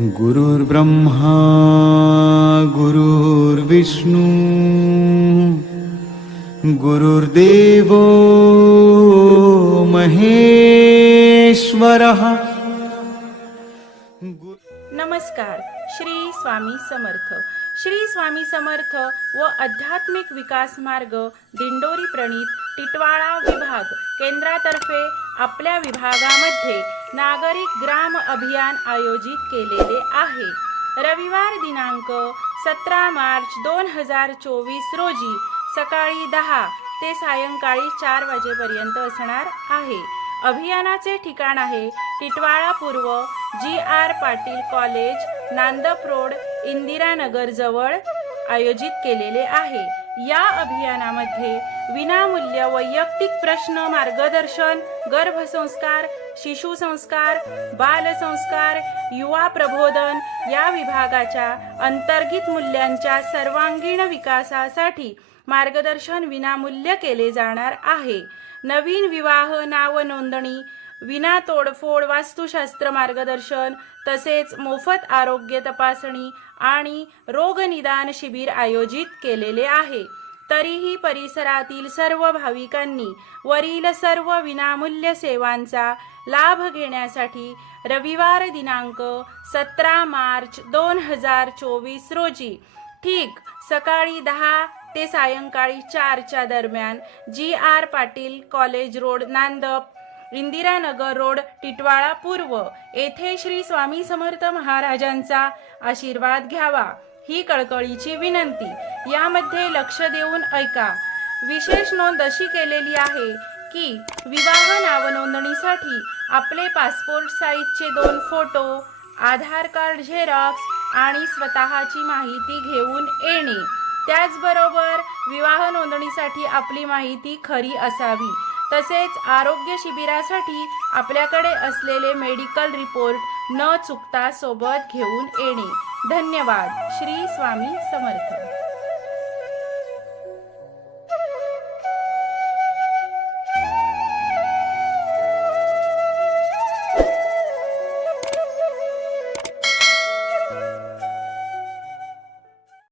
गुरुर्ब्रह्मा गुरुर्विष्णू गुरुर्देवो महेश्वरः। नमस्कार श्री स्वामी समर्थ. श्री स्वामी समर्थ व आध्यात्मिक विकास मार्ग दिंडोरी प्रणीत टिटवाळा विभाग केंद्रातर्फे आपल्या विभागामध्ये नागरिक ग्राम अभियान आयोजित केलेले आहे. रविवार दिनांक सतरा मार्च दोन हजार चोवीस रोजी सकाळी दहा ते सायंकाळी चार वाजेपर्यंत असणार आहे. अभियानाचे ठिकाण आहे टिटवाळा पूर्व G R Patil college Nandap road Indiranagar जवळ आयोजित केलेले आहे. या अभियानामध्ये विनामूल्य वैयक्तिक प्रश्न मार्गदर्शन गर्भसंस्कार शिशु संस्कार बालसंस्कार युवा प्रबोधन या विभागाच्या अंतर्गत मूल्यांच्या सर्वांगीण विकासासाठी मार्गदर्शन विनामूल्य केले जाणार आहे. नवीन विवाह नाव नोंदणी विना तोडफोड वास्तुशास्त्र मार्गदर्शन तसेच मोफत आरोग्य तपासणी आणि रोगनिदान शिबिर आयोजित केलेले आहे. तरीही परिसरातील सर्व भाविकांनी वरील सर्व विनामूल्य सेवांचा लाभ घेण्यासाठी रविवार दिनांक सतरा मार्च दोन हजार चोवीस रोजी ठीक सकाळी दहा ते सायंकाळी चारच्या दरम्यान G R Patil college road Nandap Indiranagar road Titwala पूर्व येथे श्री स्वामी समर्थ महाराजांचा आशीर्वाद घ्यावा. ही कळकळीची विनंती. यामध्ये लक्ष देऊन ऐका. विशेष नोंद अशी केलेली आहे की विवाह नावनोंदणीसाठी आपले पासपोर्ट साईजचे दोन फोटो आधार कार्ड झेरॉक्स आणि स्वतःची माहिती घेऊन येणे. त्याचबरोबर विवाह नोंदणीसाठी आपली माहिती खरी असावी. तसेच आरोग्य शिबिरासाठी आपल्याकडे असलेले मेडिकल रिपोर्ट न चुकता सोबत घेऊन येणे. धन्यवाद. श्री स्वामी समर्थ.